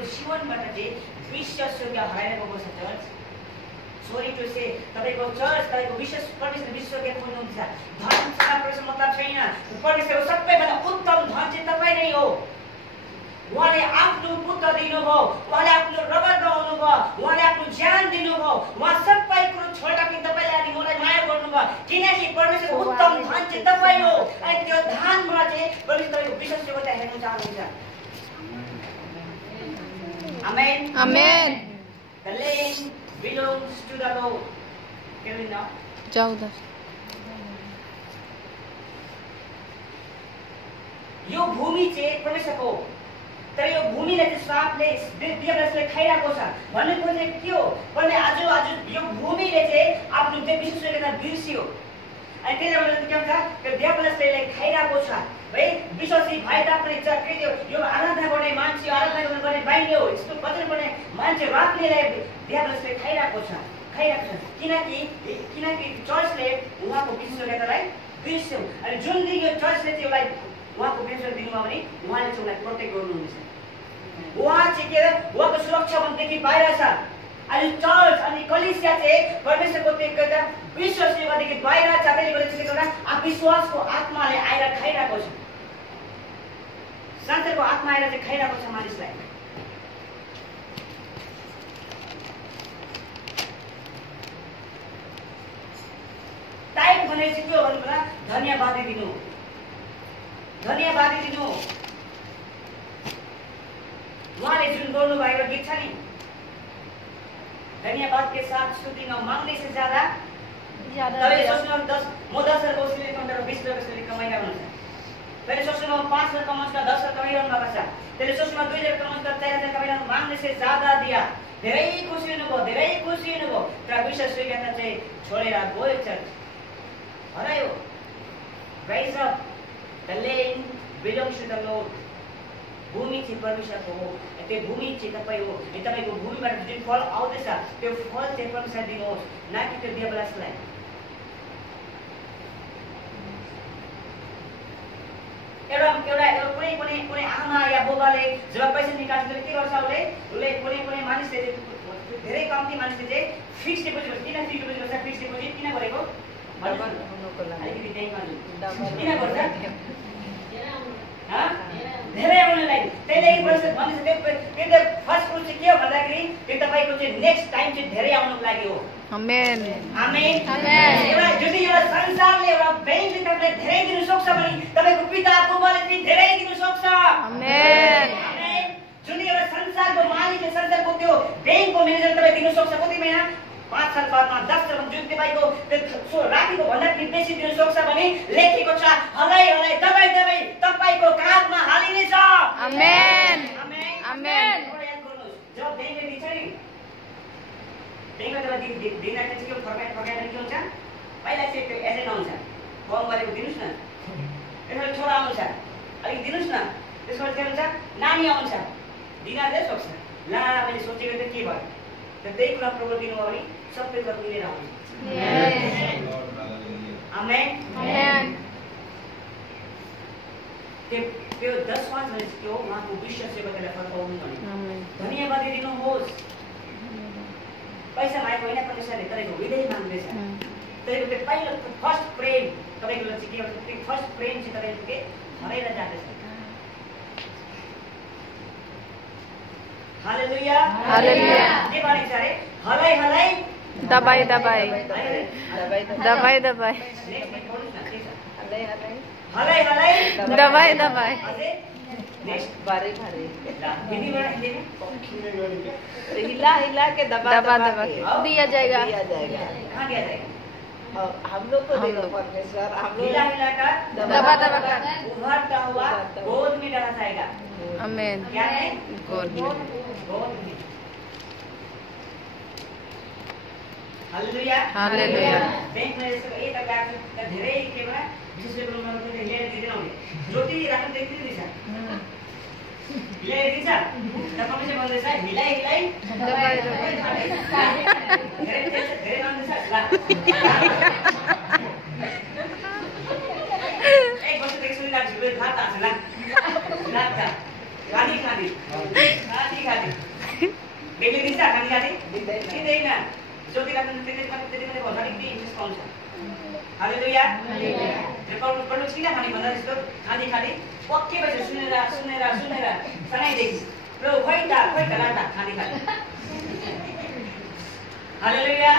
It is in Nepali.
जीवनबाट चाहिँ विश्वास हराएर गएको छ चर्च। सरी टु से तपाईको चर्च तपाईको विश्वास परमेश्वर विश्वको हुनुहुन्छ। धन परमेश्वर मतलब छैन। परमेश्वरको सबैभन्दा उत्तम धन चाहिँ तपाईँ नै हो। उहाँले आफ्नो पुत्र दिनुभयो, उहाँले आफ्नो रगत बहाउनुभयो, उहाँले आफ्नो ज्यान दिनुभयो, उहाँ सबै कुरो छोडेर पनि तपाईँलाई अनि मलाई माया गर्नुभयो। किनकि परमेश्वरको उत्तम धन चाहिँ तपाईँ हो। अनि त्यो धनबाट चाहिँ परमेश्वरको विश्वास योग्यता हेर्न चाहनुहुन्छ। आमेन आमेन। The land belongs to the Lord. Can we now? जाऊ द यो भूमि चाहिँ परमेश्वरको हो। तर यो भूमिलाई चाहिँ श्रापले देवदासले खाइरहेको छ। भन्ने कुरा चाहिँ के हो भने आज यो भूमिले चाहिँ आफ्नो विश्वास योग्यता बिर्सियो। अनि त्यसले गर्दा के हुन्छ त्यो देवदासले खाइरहेको छ है। विश्वासी भाइ तापनि यो आराधना गर्ने मान्छे आराधना गर्ने बाहिर हो यस्तो वचन गर्ने मान्छे रात्रिलाई देवदासले खाइरहेको छ। किनकि चर्चले उहाँको विश्वास योग्यतालाई बिर्स्यो। अनि जुन दिन यो चर्चले चाहिँ उसलाई उहाँको विश्वास दिनुभयो भने उहाँले चाहिँ उसलाई प्रोटेक्ट गर्नुहुनेछ। उहाँ चाहिँ के उहाँको सुरक्षा बन्ददेखि बाहिर छ। अनि चर्च अनि कलिसिया चाहिँ परमेश्वरको त्यो विश्वास योग्यतादेखि बाहिर छ। त्यसले गर्दा चाहिँ एउटा अविश्वासको आत्माले आएर खाइरहेको छ। संसारको आत्मा आएर चाहिँ खाइरहेको छ मानिसलाई। टाइप भने चाहिँ के हो भन्नु धन्यवादी दिनु। धन्यवादी दिनु। उहाँले जुन गर्नुभएको गीत छ नि धन्यवाद के साथ स्तुति न मांगने से ज्यादा तपाईले सोच्नु 10,000 को उसले कमाएर 20 रुपैयाँ कसैले कमाइरहेको हुन्छ। त्यसले सोच्नु 5,000 कमाउँछ 10,000 कमाइरहनु भएको छ। त्यसले सोच्नु 2,000 कमाउँछ 4,000 कमाइरहनु मांगने से ज्यादा दिया। धेरै खुसी हुनुभयो। तर विश्वास योग्यता चाहिँ छोडेर गयो चर्च। हरायो। Rise up. The land belongs to the Lord. भूमि चाहिँ परमेश्वरको हो। त्यो भूमि चाहिँ तपाईँ हो। अनि तपाईँको भूमिबाट जुन फल आउँदैछ त्यो फल चाहिँ परमेश्वर दिनुहोस्, न कि त्यो देवदासलाई। कुनै आमा या बुबाले जब पैसा निकाल्छ के गर्छ उसले कुनै मानिसले धेरै कम्ती मानिसले चाहिँ फिक्स डिपोजिट गर्छ। किन फिक्स डिपोजिट गर्छ? फिक्स डिपोजिट किन गरेको? अलिकति ब्याङ्कमा किन गर्छ? धेरै आउनलाई। त्यसले फर्स्ट कुरो चाहिँ के हो भन्दाखेरि त्यो तपाईँको चाहिँ नेक्स्ट टाइम चाहिँ धेरै आउनुको लागि हो। आमेन आमेन आमेन। यदि एउटा संसारले एउटा बैंकले तपाईँलाई धेरै दिनु सक्छ भने तपाईँको पिता बुबाले पनि धेरै दिनु सक्छ। आमेन आमेन। जुन एउटा संसारको मालिकले संसारको त्यो बैंकको म्यानेजर तपाईँ दिनु सक्छ कति महिना 5 साल बादमा 10 साल जुन तपाईँको त्यो राखेको भन्दा पनि बेसी दिनु सक्छ भने लेखेको छ हलै दबाई तपाईँको काँधमा हालिनेछ। आमेन आमेन आमेन। जब बैंकले दिन्छ नि बैंकले दिँदाखेरि चाहिँ के फर्काएर के हुन्छ पहिला चाहिँ त्यो एजेन्ट आउँछ फर्म गरेको दिनुस् न त्यसपछि छोरा आउँछ अलिक दिनुस् न त्यसपछि के हुन्छ नानी आउँछ दिनाले सक्छ ला मैले सोचेको त के भयो त त्यही कुरा प्रभु दिनुभयो भने सबै कुरा मिलेर आउँछ। आमेन आमेन। त्यो 10 वर्ष भने के हो उहाँको विश्वास योग्यतालाई फर्काउनु भने धन्यवाद दिनुहोस्। पैसा मागेको होइन परमेश्वरले तपाईँको हृदय माग्दैछ। तपाईँको त्यो पहिलो फर्स्ट प्रेम तपाईँको चाहिँ के भन्छ त्यो फर्स्ट प्रेम चाहिँ तपाईँको के हराएर जाँदैछ। हालेलुया हालेलुया। के भनिन्छ अरे हलै दबाई दबाई हलै दबाई नेक्स्ट बारे हिंदी में हिला के दबा के दिया जाएगा। कहाँ दिया जाएगा? हम लोग को देगा परमेश्वर। हम लोग हिला का दबा कर उभरता हुआ गोद में डाला जाएगा। आमेन। क्या है? गोद में। हालेलुया हालेलुया। बैंक में यसको एक प्रकार का धेरै के भन्छ विशेष रूपमा मतलब हिलाएर दिदैन हुने ज्योति राख्न देखि दिन्छ हिलाएर दिन्छ तपाईले चाहिँ भन्दैछ हिलाइ दबाई धेरै भन्दैछ ल एक वर्षदेखि सुनिरहेको छु थाहा छ ल लाग्छ गाडी खाँदी खाँदी बेग्लै दिन्छ खाँदी दिँदैन ज्योति राख्नु त्यति पनि भन्छ अलिकति इन्ट्रेस्ट पाउँछ हालेलुया पढ्नु किन खाने भन्दा जस्तो खाँदी पक्कै भएपछि सुनेर सँगैदेखि र खोइ त लाँदा खाँदी हालेलुया